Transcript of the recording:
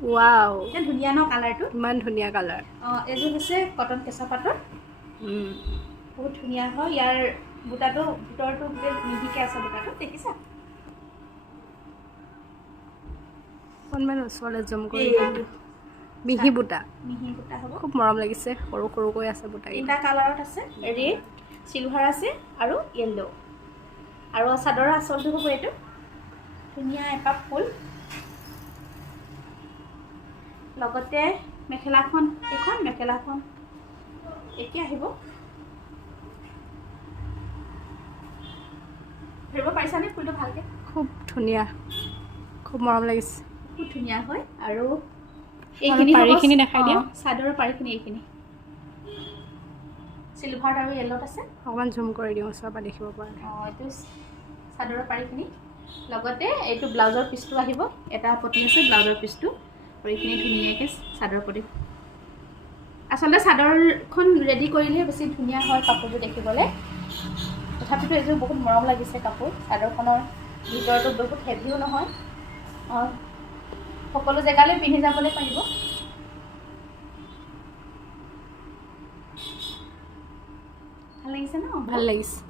wow এটা ধুনীয়া ন কালাৰটো ইমান ধুনীয়া কালাৰ এইযোৰ হৈছে কটন কেঁচা পাটৰ বহুত ধুনীয়া হয় ইয়াৰ বুটাটো ভিতৰটো গোটেই মিহিকে আছে বুটাটো দেখিছা অকণমান ওচৰলৈ জুম কৰি এইটো মিহি বুটা হ'ব খুব মৰম লাগিছে সৰু সৰুকৈ আছে বুটা তিনিটা কালাৰত আছে ৰেড চিলভাৰ আছে আৰু য়েল্লো আৰু চাদৰৰ আঁচলটো হ'ব এইটো ধুনীয়া এপাহ ফুল লগতে মেখেলাখন এইখন মেখেলাখন একে আহিব ধৰিব পাৰিছানে ফুলটো ভালকৈ খুব ধুনীয়া খুব মৰম লাগিছে খুব ধুনীয়া হয় আৰু পাৰিখিনি দেখাই দিয়া চাদৰৰ পাৰিখিনি এইখিনি চিলভাৰ আৰু য়েল্লোত আছে অকণমান জুম কৰি দিওঁ ওচৰৰ পৰা দেখিব পৰা এইটো চাদৰৰ পাৰিখিনি লগতে এইটো ব্লাউজৰ পিচটো আহিব এটা পটি আছে ব্লাউজৰ পিচটো আৰু এইখিনি ধুনীয়াকৈ চাদৰ পটি আচলতে চাদৰখন ৰেডি কৰিলে বেছি ধুনীয়া হয় কাপোৰযোৰ দেখিবলৈ তথাপিতো এইযোৰ বহুত মৰম লাগিছে কাপোৰ চাদৰখনৰ ভিতৰটো বহুত হেভিও নহয় সকলো জেগালৈ পিন্ধি যাবলৈ পাৰিব ভাল লাগিছে ন ভাল লাগিছে